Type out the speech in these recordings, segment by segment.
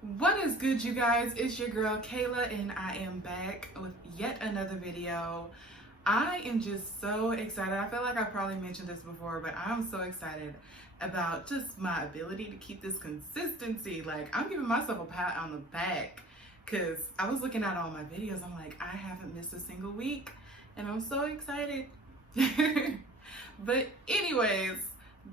What is good, you guys? It's your girl Kayla, and I am back with yet another video. I am just so excited. I feel like I probably mentioned this before, but I'm so excited about just my ability to keep this consistency. Like, I'm giving myself a pat on the back because I was looking at all my videos. I'm like, I haven't missed a single week, and I'm so excited. But anyways,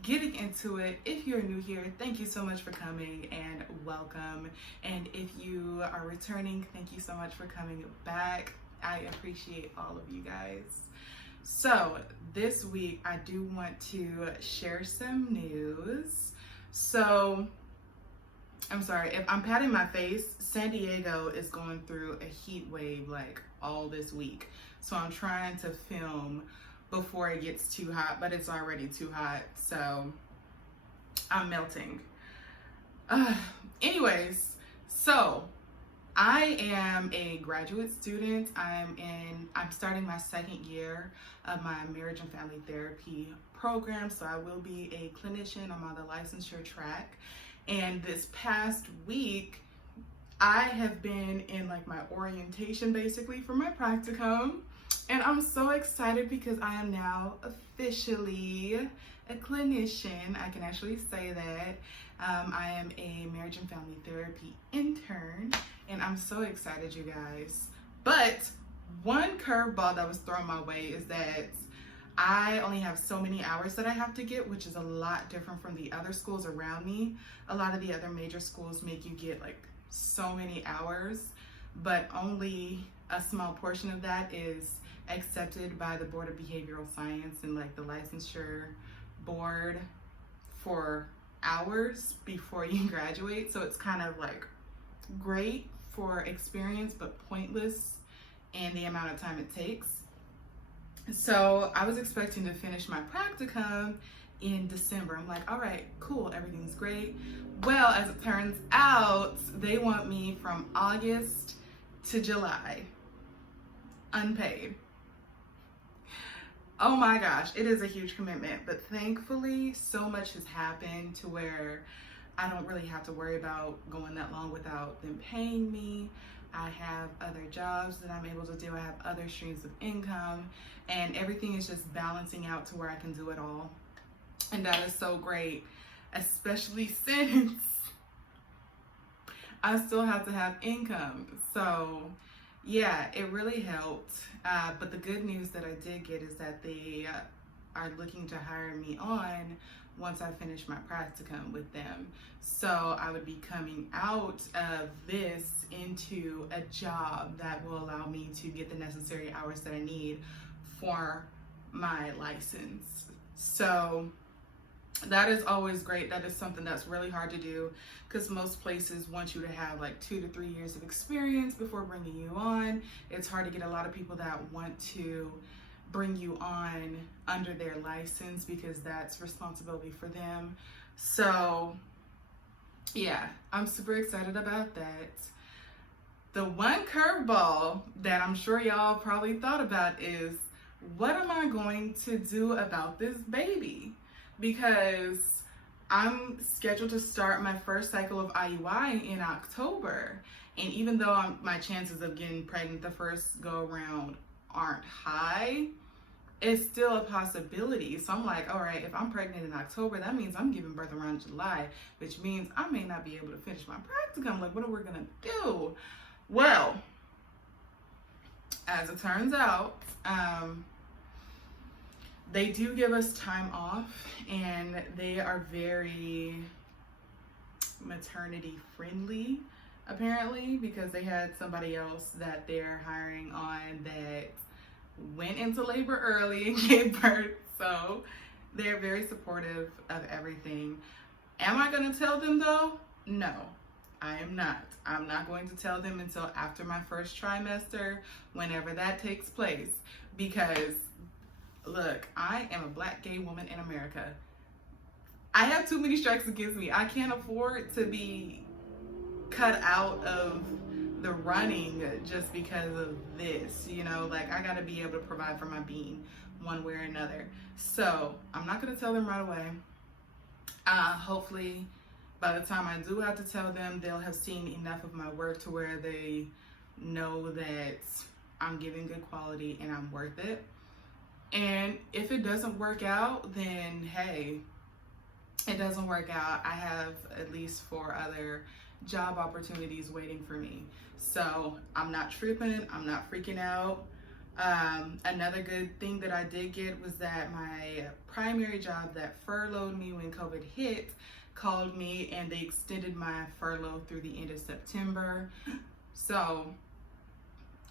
getting into it, if you're new here, thank you so much for coming and welcome. And if you are returning, thank you so much for coming back. I appreciate all of you guys. So this week I do want to share some news. So I'm sorry if I'm patting my face. San Diego is going through a heat wave like all this week, so I'm trying to film before it gets too hot, but it's already too hot, so I'm melting. Anyways, so I am a graduate student. I'm starting my second year of my marriage and family therapy program, so I will be a clinician. I'm on the licensure track, and this past week I have been in like my orientation basically for my practicum. And I'm so excited because I am now officially a clinician. I can actually say that. I am a marriage and family therapy intern, and I'm so excited, you guys. But one curveball that was thrown my way is that I only have so many hours that I have to get, which is a lot different from the other schools around me. A lot of the other major schools make you get like so many hours, but only a small portion of that is accepted by the Board of Behavioral Science and like the licensure board for hours before you graduate. So it's kind of like great for experience, but pointless in the amount of time it takes. So I was expecting to finish my practicum in December. I'm like, all right, cool, everything's great. Well, as it turns out, they want me from August to July, unpaid. Oh my gosh, it is a huge commitment, but thankfully so much has happened to where I don't really have to worry about going that long without them paying me. I have other jobs that I'm able to do. I have other streams of income, and everything is just balancing out to where I can do it all. And that is so great, especially since I still have to have income. So yeah, it really helped. But the good news that I did get is that they are looking to hire me on once I finish my practicum with them. So I would be coming out of this into a job that will allow me to get the necessary hours that I need for my license. So that is always great. That is something that's really hard to do because most places want you to have like 2 to 3 years of experience before bringing you on. It's hard to get a lot of people that want to bring you on under their license because that's responsibility for them. So yeah, I'm super excited about that. The one curveball that I'm sure y'all probably thought about is, what am I going to do about this baby? Because I'm scheduled to start my first cycle of IUI in October. And even though my chances of getting pregnant the first go around aren't high, it's still a possibility. So I'm like, all right, if I'm pregnant in October, that means I'm giving birth around July, which means I may not be able to finish my practicum. Like, what are we gonna do? Well, as it turns out, they do give us time off, and they are very maternity friendly, apparently, because they had somebody else that they're hiring on that went into labor early and gave birth. So they're very supportive of everything. Am I going to tell them though? No, I am not. I'm not going to tell them until after my first trimester, whenever that takes place, because look, I am a Black gay woman in America. I have too many strikes against me. I can't afford to be cut out of the running just because of this, you know, like I gotta be able to provide for my being one way or another. So I'm not gonna tell them right away. Hopefully By the time I do have to tell them, they'll have seen enough of my work to where they know that I'm giving good quality and I'm worth it. And if it doesn't work out, then hey, it doesn't work out. I have at least 4 other job opportunities waiting for me. So I'm not tripping, I'm not freaking out. Another good thing that I did get was that my primary job that furloughed me when COVID hit called me, and they extended my furlough through the end of September. So,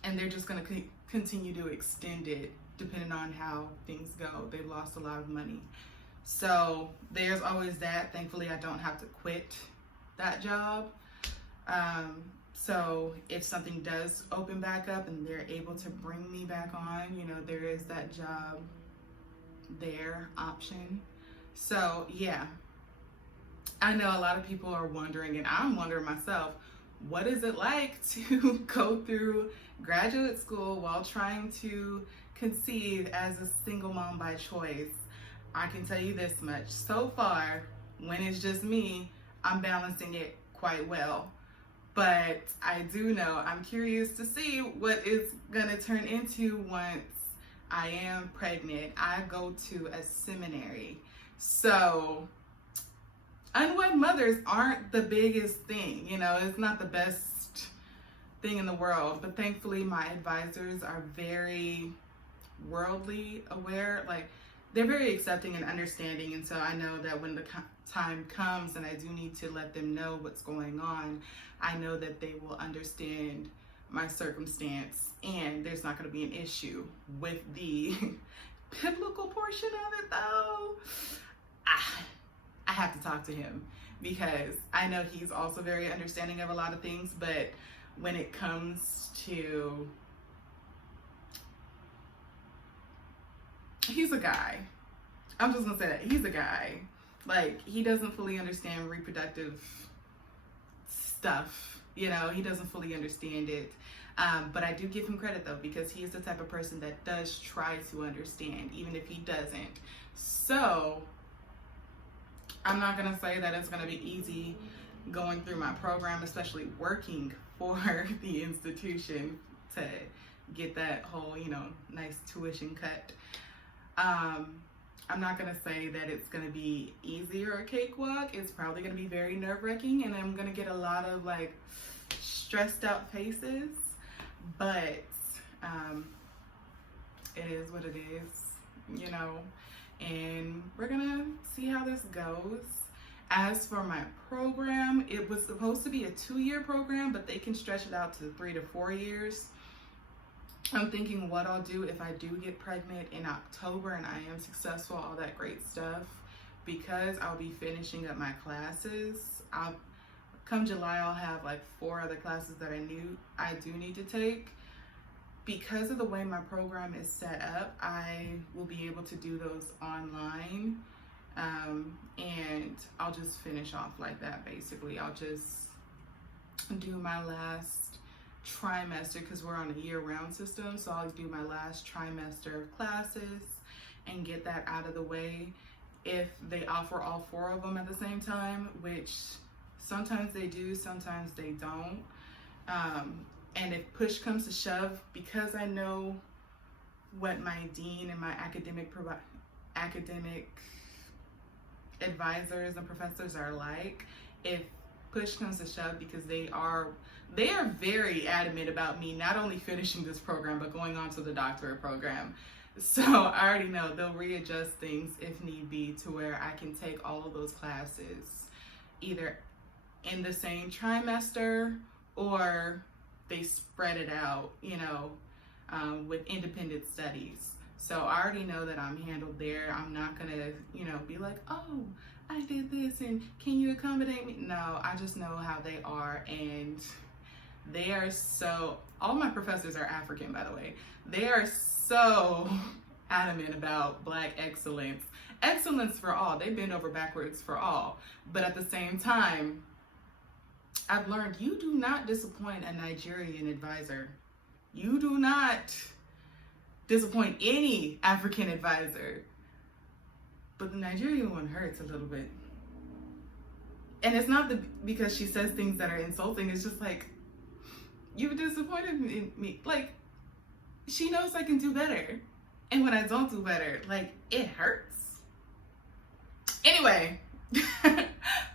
and they're just going to continue to extend it depending on how things go. They've lost a lot of money. So there's always that. Thankfully, I don't have to quit that job. So if something does open back up and they're able to bring me back on, you know, there is that job there option. So yeah, I know a lot of people are wondering, and I'm wondering myself, what is it like to go through graduate school while trying to conceive as a single mom by choice? I can tell you this much. So far, when it's just me, I'm balancing it quite well. But I do know, I'm curious to see what it's gonna turn into once I am pregnant. I go to a seminary. So unwed mothers aren't the biggest thing, you know, it's not the best thing in the world. But thankfully my advisors are very worldly aware, like they're very accepting and understanding. And so I know that when the time comes and I do need to let them know what's going on, I know that they will understand my circumstance, and there's not going to be an issue with the biblical portion of it though. I have to talk to him because I know he's also very understanding of a lot of things, but when it comes to, he's a guy. I'm just gonna say that he's a guy. Like, he doesn't fully understand reproductive stuff. You know, he doesn't fully understand it. But I do give him credit though, because he is the type of person that does try to understand, even if he doesn't. So I'm not gonna say that it's gonna be easy going through my program, especially working for the institution to get that whole, you know, nice tuition cut. I'm not gonna say that it's gonna be easy or a cakewalk. It's probably gonna be very nerve-wracking, and I'm gonna get a lot of like stressed out faces, but it is what it is, you know, and we're gonna see how this goes. As for my program, it was supposed to be a 2-year program, but they can stretch it out to 3 to 4 years. I'm thinking what I'll do if I do get pregnant in October and I am successful, all that great stuff, because I'll be finishing up my classes. Come July, I'll have like 4 other classes that I do need to take. Because of the way my program is set up, I will be able to do those online, and I'll just finish off like that. Basically, I'll just do my last trimester, because we're on a year-round system, so I'll do my last trimester of classes and get that out of the way. If they offer all 4 of them at the same time, which sometimes they do, sometimes they don't, and if push comes to shove, because I know what my dean and my academic advisors and professors are like, if push comes to shove, because they are very adamant about me not only finishing this program but going on to the doctorate program. So I already know they'll readjust things if need be to where I can take all of those classes either in the same trimester, or they spread it out, you know, with independent studies. So I already know that I'm handled there. I'm not gonna, you know, be like, oh, I did this and can you accommodate me? No, I just know how they are, and they are so, all my professors are African, by the way. They are so adamant about Black excellence. Excellence for all. They bend over backwards for all. But at the same time, I've learned you do not disappoint a Nigerian advisor. You do not disappoint any African advisor. But the Nigerian one hurts a little bit. And it's not because she says things that are insulting. It's just like, you've disappointed in me. Like, she knows I can do better. And when I don't do better, like, it hurts. Anyway,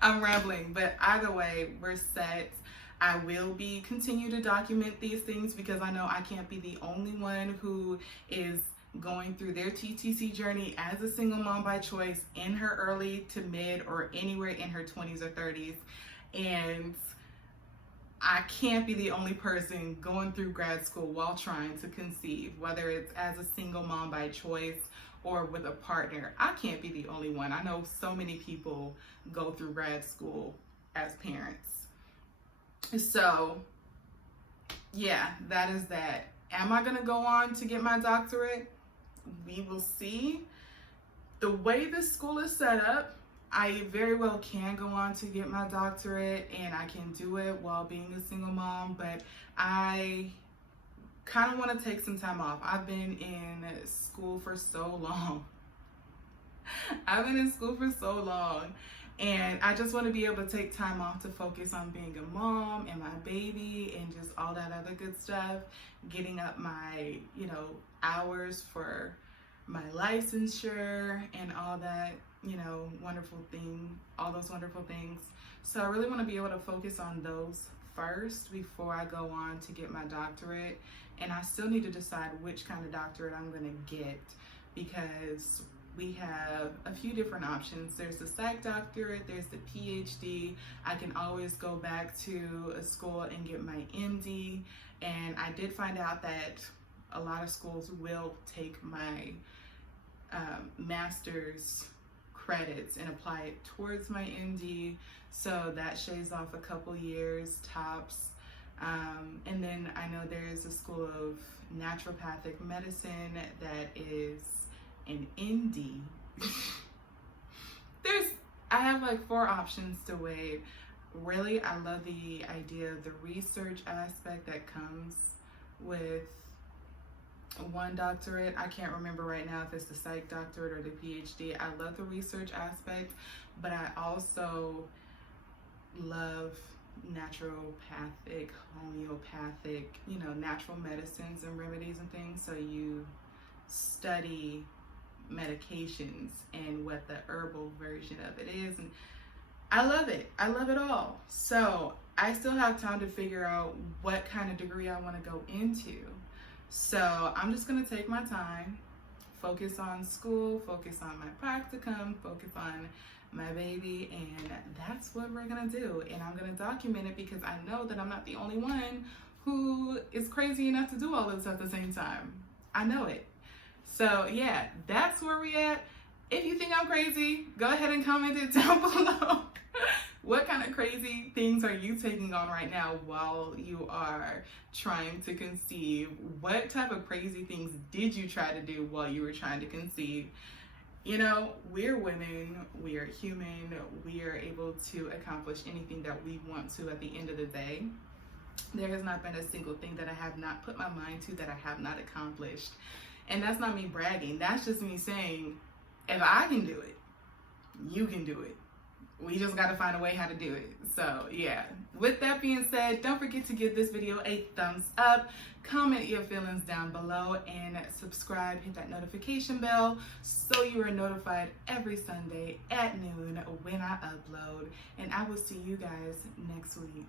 I'm rambling, but either way, we're set. I will be continue to document these things because I know I can't be the only one who is going through their TTC journey as a single mom by choice in her early to mid or anywhere in her 20s or 30s. And I can't be the only person going through grad school while trying to conceive, whether it's as a single mom by choice or with a partner. I can't be the only one. I know so many people go through grad school as parents. So, yeah, that is that. Am I going to go on to get my doctorate? We will see. The way this school is set up, I very well can go on to get my doctorate, and I can do it while being a single mom, but I kind of want to take some time off. I've been in school for so long. And I just want to be able to take time off to focus on being a mom and my baby and just all that other good stuff, getting up my, hours for my licensure and all that, all those wonderful things. So I really want to be able to focus on those first before I go on to get my doctorate. And I still need to decide which kind of doctorate I'm going to get, because we have a few different options. There's the psych doctorate, there's the PhD. I can always go back to a school and get my MD. And I did find out that a lot of schools will take my master's credits and apply it towards my MD. So that shaves off a couple years tops. And then I know there is a school of naturopathic medicine that is an ND. I have like 4 options to weigh. Really, I love the idea of the research aspect that comes with one doctorate. I can't remember right now if it's the psych doctorate or the PhD. I love the research aspect, but I also love naturopathic, homeopathic, natural medicines and remedies and things. So you study medications and what the herbal version of it is, and I love it. I love it all. So I still have time to figure out what kind of degree I want to go into. So I'm just going to take my time, focus on school, focus on my practicum, focus on my baby, and that's what we're going to do. And I'm going to document it because I know that I'm not the only one who is crazy enough to do all this at the same time. I know it. So yeah, that's where we at. If you think I'm crazy, go ahead and comment it down below. What kind of crazy things are you taking on right now while you are trying to conceive? What type of crazy things did you try to do while you were trying to conceive? We're women, we are human, we are able to accomplish anything that we want to at the end of the day. There has not been a single thing that I have not put my mind to that I have not accomplished. And that's not me bragging. That's just me saying, if I can do it, you can do it. We just got to find a way how to do it. So yeah, with that being said, don't forget to give this video a thumbs up, comment your feelings down below, and subscribe, hit that notification bell so you are notified every Sunday at noon when I upload. And I will see you guys next week.